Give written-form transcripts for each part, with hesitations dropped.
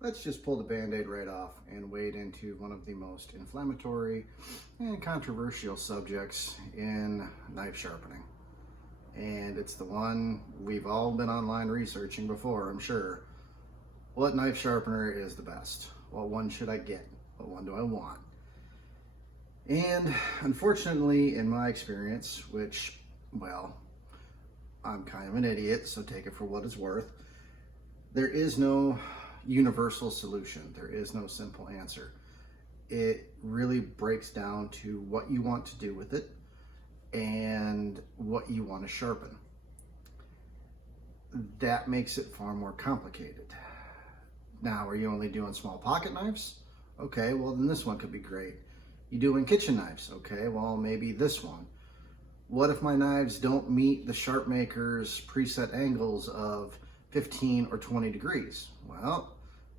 let's just pull the band-aid right off and wade into one of the most inflammatory and controversial subjects in knife sharpening. And it's the one we've all been online researching before, I'm sure. What knife sharpener is the best? What one should I get? What one do I want? And unfortunately, in my experience, which, well, I'm kind of an idiot, so take it for what it's worth, there is no universal solution. There is no simple answer. It really breaks down to what you want to do with it and what you want to sharpen. That makes it far more complicated. Now, are you only doing small pocket knives? Okay, well then this one could be great. You doing kitchen knives? Okay, well maybe this one. What if my knives don't meet the Sharpmaker's preset angles of 15 or 20 degrees? Well,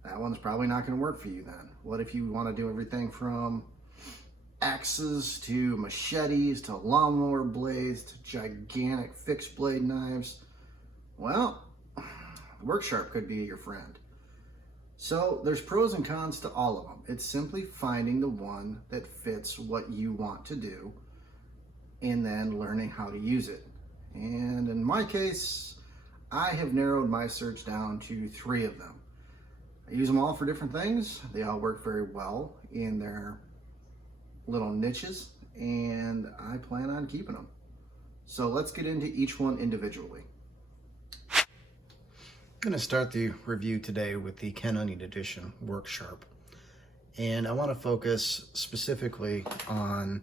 that one's probably not going to work for you then. What if you want to do everything from axes to machetes to lawnmower blades to gigantic fixed blade knives? Well, Worksharp could be your friend. So there's pros and cons to all of them. It's simply finding the one that fits what you want to do and then learning how to use it. And in my case, I have narrowed my search down to 3 of them. I use them all for different things. They all work very well in their little niches, and I plan on keeping them. So let's get into each one individually. I'm going to start the review today with the Ken Onion Edition Worksharp. And I want to focus specifically on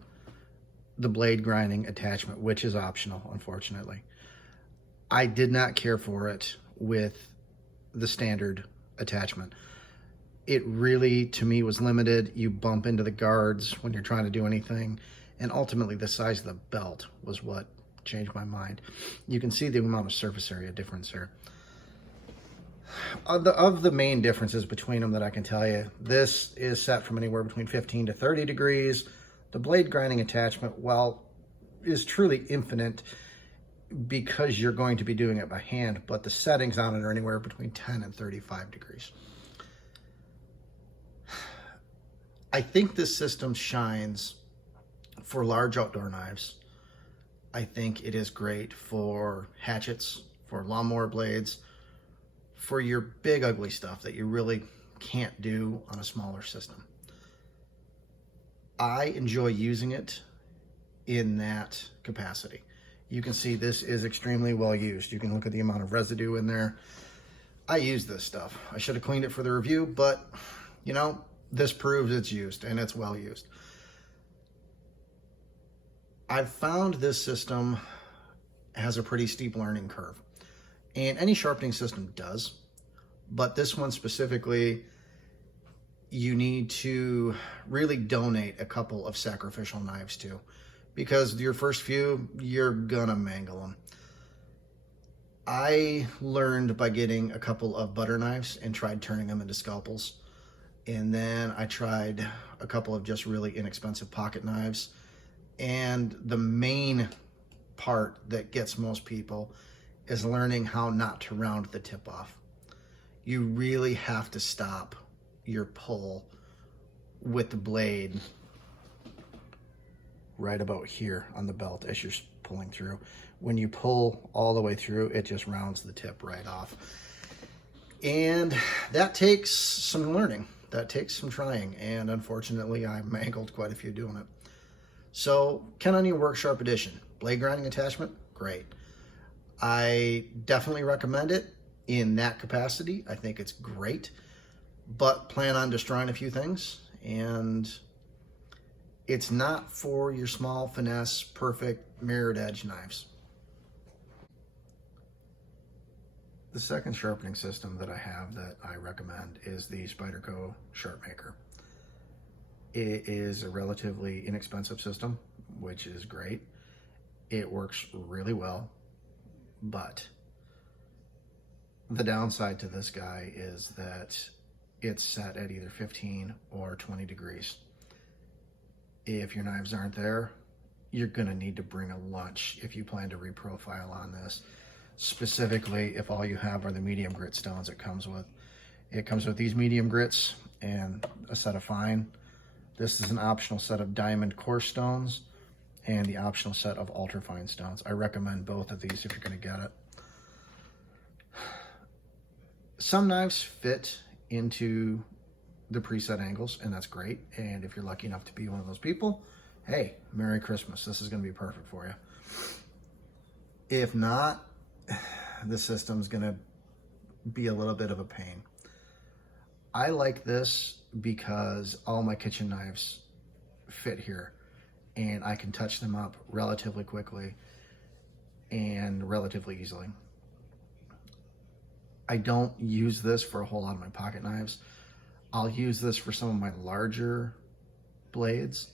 the blade grinding attachment, which is optional, unfortunately. I did not care for it with the standard attachment. It really, to me, was limited. You bump into the guards when you're trying to do anything, and ultimately the size of the belt was what changed my mind. You can see the amount of surface area difference here. Of the main differences between them that I can tell you, this is set from anywhere between 15 to 30 degrees. The blade grinding attachment, well, is truly infinite because you're going to be doing it by hand, but the settings on it are anywhere between 10 and 35 degrees. I think this system shines for large outdoor knives. I think it is great for hatchets, for lawnmower blades, for your big ugly stuff that you really can't do on a smaller system. I enjoy using it in that capacity. You can see this is extremely well used. You can look at the amount of residue in there. I use this stuff. I should have cleaned it for the review, but you know, this proves it's used and it's well used. I've found this system has a pretty steep learning curve, and any sharpening system does, but this one specifically, you need to really donate a couple of sacrificial knives to, because your first few, you're gonna mangle them. I learned by getting a couple of butter knives and tried turning them into scalpels. And then I tried a couple of just really inexpensive pocket knives. And the main part that gets most people is learning how not to round the tip off. You really have to stop your pull with the blade right about here on the belt as you're pulling through. When you pull all the way through, it just rounds the tip right off. And that takes some learning. That takes some trying. And unfortunately, I mangled quite a few doing it. So, Ken Onion Worksharp Edition. Blade grinding attachment, great. I definitely recommend it in that capacity. I think it's great. But plan on destroying a few things. And it's not for your small, finesse, perfect, mirrored edge knives. The second sharpening system that I have that I recommend is the Spyderco Sharpmaker. It is a relatively inexpensive system, which is great. It works really well, but the downside to this guy is that it's set at either 15 or 20 degrees. If your knives aren't there, you're gonna need to bring a lunch if you plan to reprofile on this. Specifically, if all you have are the medium grit stones it comes with, It comes with these medium grits and a set of fine. This is an optional set of diamond coarse stones and the optional set of ultra fine stones. I recommend both of these if you're going to get it. Some knives fit into the preset angles, and that's great. And if you're lucky enough to be one of those people, hey, Merry Christmas. This is going to be perfect for you. If not, the system's going to be a little bit of a pain. I like this because all my kitchen knives fit here, and I can touch them up relatively quickly and relatively easily. I don't use this for a whole lot of my pocket knives. I'll use this for some of my larger blades,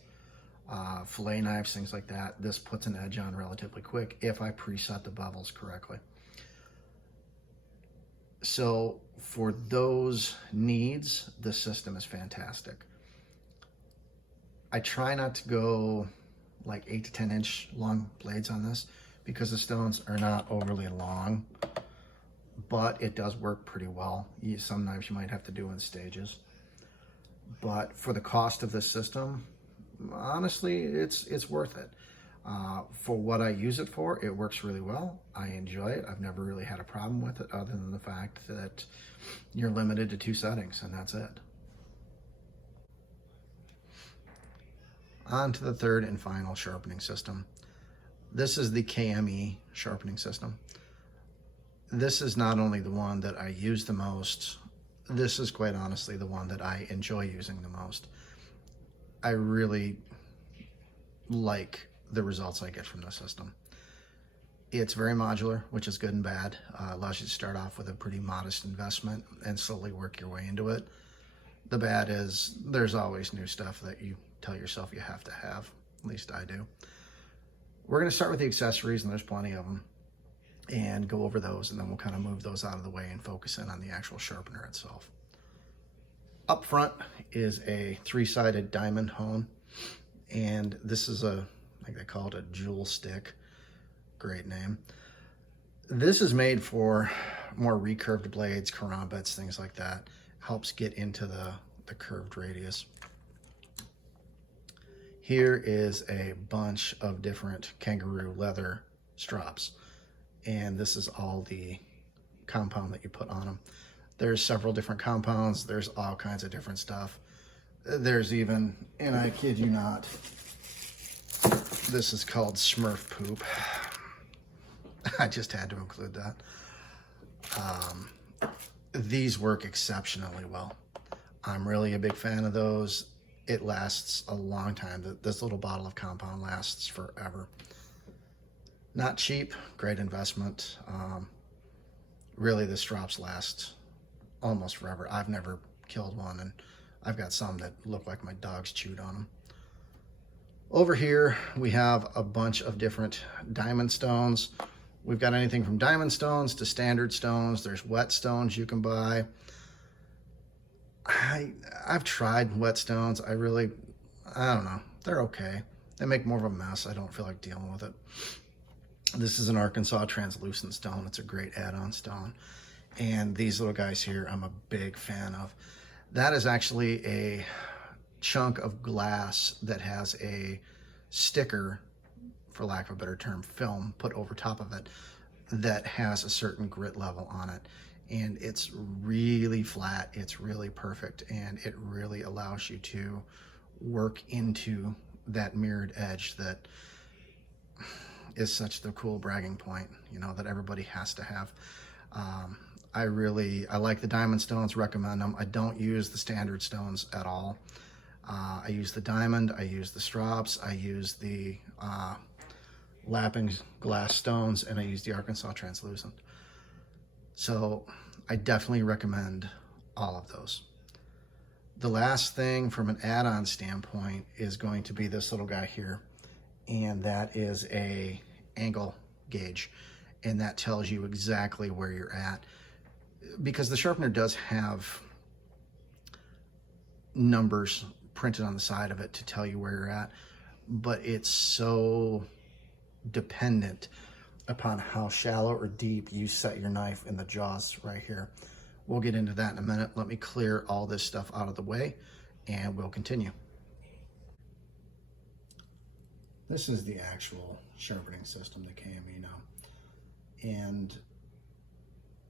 fillet knives, things like that. This puts an edge on relatively quick if I preset the bevels correctly. So for those needs, this system is fantastic. I try not to go like 8 to 10 inch long blades on this because the stones are not overly long, but it does work pretty well. Some knives you might have to do in stages. But for the cost of this system, honestly, it's worth it. For what I use it for, it works really well. I enjoy it. I've never really had a problem with it other than the fact that you're limited to 2 settings, and that's it. On to the third and final sharpening system. This is the Kme Sharpening System. This is not only the one that I use the most, this is quite honestly the one that I enjoy using the most. I really like the results I get from the system. It's very modular, which is good and bad. Allows you to start off with a pretty modest investment and slowly work your way into it. The bad is there's always new stuff that you tell yourself you have to have. At least I do. We're going to start with the accessories, and there's plenty of them, and go over those, and then we'll kind of move those out of the way and focus in on the actual sharpener itself. Up front is a 3-sided diamond hone, and this is I think they call it a jewel stick. Great name. This is made for more recurved blades, karambits, things like that. Helps get into the curved radius. Here is a bunch of different kangaroo leather strops, and this is all the compound that you put on them. There's several different compounds. There's all kinds of different stuff. There's even, and I kid you not, this is called Smurf poop. I just had to include that. These work exceptionally well. I'm really a big fan of those. It lasts a long time. This little bottle of compound lasts forever. Not cheap, great investment. Really, the strops last almost forever. I've never killed one, and I've got some that look like my dogs chewed on them. Over here, we have a bunch of different diamond stones. We've got anything from diamond stones to standard stones. There's wet stones you can buy. I've tried wet stones. I don't know. They're okay. They make more of a mess. I don't feel like dealing with it. This is an Arkansas translucent stone. It's a great add-on stone. And these little guys here, I'm a big fan of. That is actually a chunk of glass that has a sticker, for lack of a better term, film put over top of it that has a certain grit level on it. And it's really flat, it's really perfect, and it really allows you to work into that mirrored edge that is such the cool bragging point, you know, that everybody has to have. I like the diamond stones, recommend them. I don't use the standard stones at all. I use the diamond, I use the strops, I use the lapping glass stones, and I use the Arkansas translucent. So I definitely recommend all of those. The last thing from an add-on standpoint is going to be this little guy here, and that is a angle gauge, and that tells you exactly where you're at, because the sharpener does have numbers printed on the side of it to tell you where you're at, but it's so dependent upon how shallow or deep you set your knife in the jaws right here. we'll get into that in a minute. Let me clear all this stuff out of the way and we'll continue. This is the actual sharpening system, the Kme now. And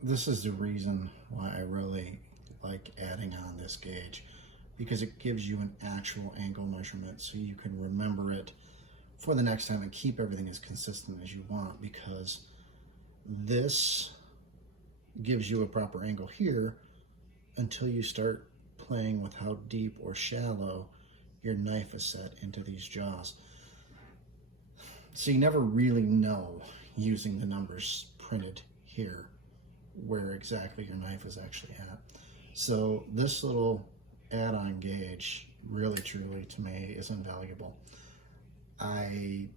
this is the reason why I really like adding on this gauge, because it gives you an actual angle measurement so you can remember it for the next time and keep everything as consistent as you want, because this gives you a proper angle here until you start playing with how deep or shallow your knife is set into these jaws. So you never really know, using the numbers printed here, where exactly your knife is actually at. So this little add-on gauge really truly to me is invaluable. I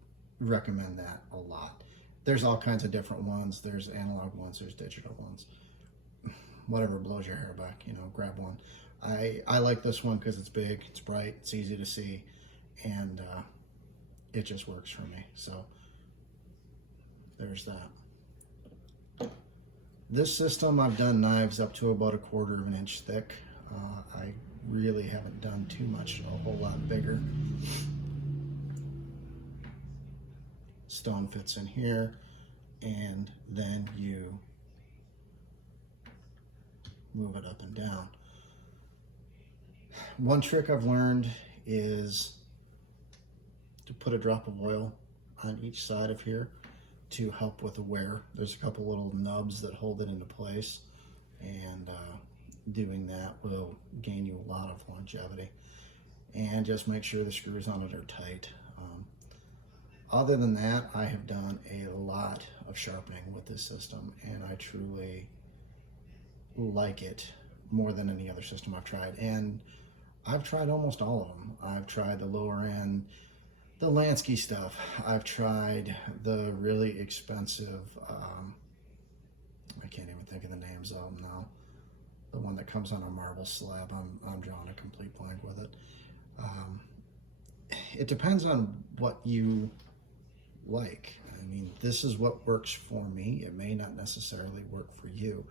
recommend that a lot. There's all kinds of different ones. There's analog ones, there's digital ones. Whatever blows your hair back, you know, grab one. I like this one because it's big, it's bright, it's easy to see, and it just works for me. So there's that. This system, I've done knives up to about 1/4 of an inch thick. I really haven't done too much, a whole lot bigger. Stone fits in here, and then you move it up and down. One trick I've learned is to put a drop of oil on each side of here to help with the wear. There's a couple little nubs that hold it into place, and doing that will gain you a lot of longevity. And just make sure the screws on it are tight. Other than that, I have done a lot of sharpening with this system, and I truly like it more than any other system I've tried. And I've tried almost all of them. I've tried the lower end, the Lansky stuff. I've tried the really expensive, I can't even think of the names of them now. The one that comes on a marble slab. I'm drawing a complete blank with it. It depends on what you like. I mean, this is what works for me. It may not necessarily work for you,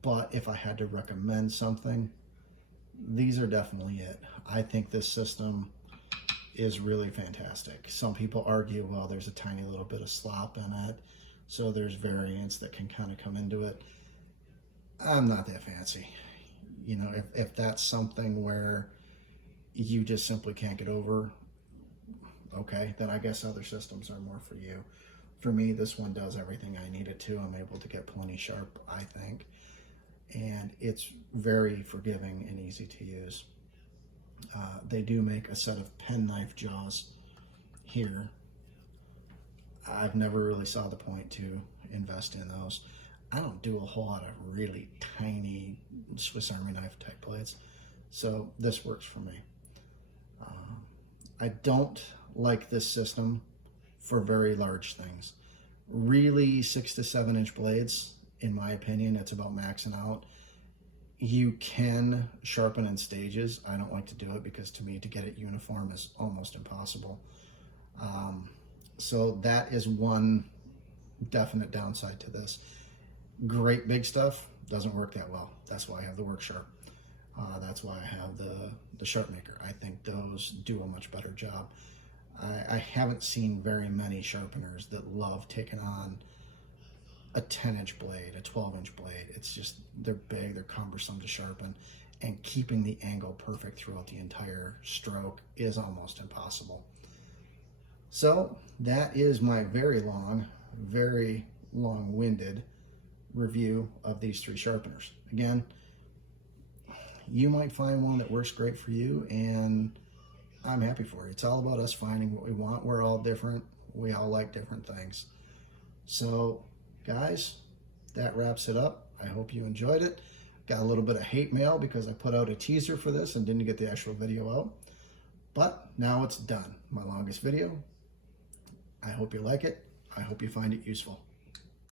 but if I had to recommend something, these are definitely it. I think this system is really fantastic. Some people argue, well, there's a tiny little bit of slop in it, so there's variance that can kind of come into it. I'm not that fancy. You know, if that's something where you just simply can't get over, okay, then I guess other systems are more for you. For me, this one does everything I need it to. I'm able to get plenty sharp, I think. And it's very forgiving and easy to use. They do make a set of penknife jaws here. I've never really saw the point to invest in those. I don't do a whole lot of really tiny Swiss Army knife type blades, so this works for me. I don't like this system for very large things. Really 6 to 7 inch blades, in my opinion, it's about maxing out. You can sharpen in stages. I don't like to do it because to me, to get it uniform is almost impossible. So that is one definite downside to this. Great big stuff doesn't work that well. That's why I have the Worksharp. That's why I have the Sharpmaker. I think those do a much better job. I haven't seen very many sharpeners that love taking on a 10-inch blade, a 12-inch blade. It's just, they're big, they're cumbersome to sharpen, and keeping the angle perfect throughout the entire stroke is almost impossible. So that is my very long-winded review of these 3 sharpeners. Again, you might find one that works great for you, and I'm happy for you. It's all about us finding what we want. We're all different. We all like different things. So guys, that wraps it up. I hope you enjoyed it. Got a little bit of hate mail because I put out a teaser for this and didn't get the actual video out. But now it's done. My longest video. I hope you like it. I hope you find it useful.